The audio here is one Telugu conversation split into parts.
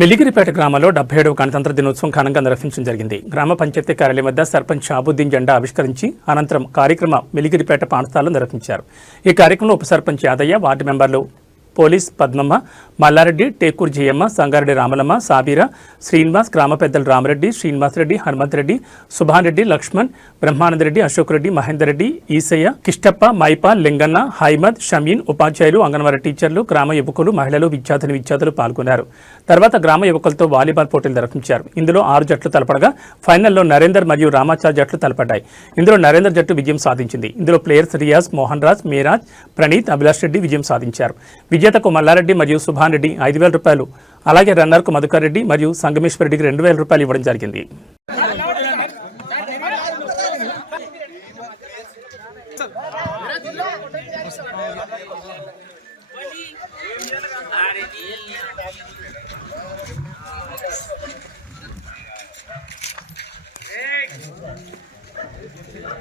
మెలిగిరిపేట గ్రామంలో డెబ్బై ఏడవ గణతంత్ర దినోత్సవం ఘనంగా నిర్వహించడం జరిగింది. గ్రామ పంచాయతీ కార్యాలయం వద్ద సర్పంచ్ షాబుద్దీన్ జెండా ఆవిష్కరించి అనంతరం కార్యక్రమ మెలిగిరిపేట పాఠశాలలో నిర్వహించారు. ఈ కార్యక్రమంలో ఉప సర్పంచ్ యాదయ్య వార్డు మెంబర్లు పోలీస్ పద్మమ్మ మల్లారెడ్డి టేకూర్ జయమ్మ సంగారెడ్డి రామలమ్మ సాబీరా శ్రీనివాస్ గ్రామ పెద్దలు రామరెడ్డి శ్రీనివాస్ రెడ్డి హనుమంత్ రెడ్డి సుభాన్ రెడ్డి లక్ష్మణ్ బ్రహ్మానందరెడ్డి అశోక్ రెడ్డి మహేందర్ రెడ్డి ఈసయ్య కిష్టప్ప మైపా లింగన్న హైమద్ షమీన్ ఉపాధ్యాయులు అంగన్వాడీ టీచర్లు గ్రామ యువకులు మహిళలు విద్యార్థిని విద్యార్థులు పాల్గొన్నారు. తర్వాత గ్రామ యువకులతో వాలీబాల్ పోటీలు నిర్వహించారు. ఇందులో ఆరు జట్లు తలపడగా ఫైనల్లో నరేందర్ మరియు రామాచార్ జట్లు తలపడ్డాయి. ఇందులో నరేందర్ జట్టు విజయం సాధించింది. ఇందులో ప్లేయర్స్ రియాజ్ మోహన్ రాజ్ మీరాజ్ ప్రణీత్ అభిలాష్ రెడ్డి విజయం సాధించారు. విజేతకు మల్లారెడ్డి మరియు సుభాన్ రెడ్డి ఐదు వేల రూపాయలు. అలాగే రన్నర్కు మధుకర్ రెడ్డి మరియు సంగమేశ్వర్ రెడ్డికి రెండు వేల రూపాయలు ఇవ్వడం జరిగింది.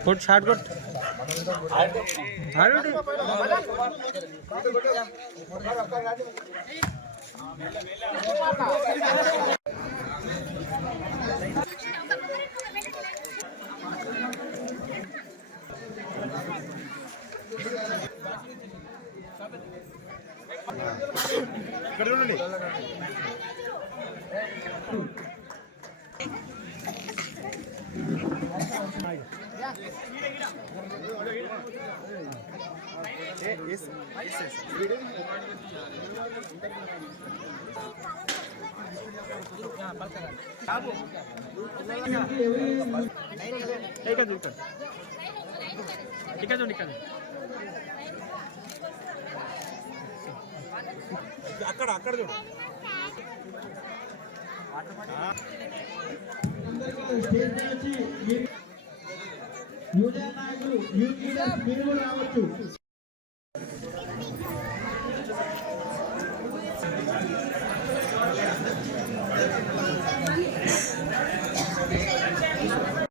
కొట్ షార్ట్ కొట్ ఆడు ఇక్కడ చూడు ఇక్కడ చూడు ఇక్కడ అక్కడ అక్కడ చూడు. యువజన నాయకులు యూత్ లీడర్స్ మీరు రావచ్చు.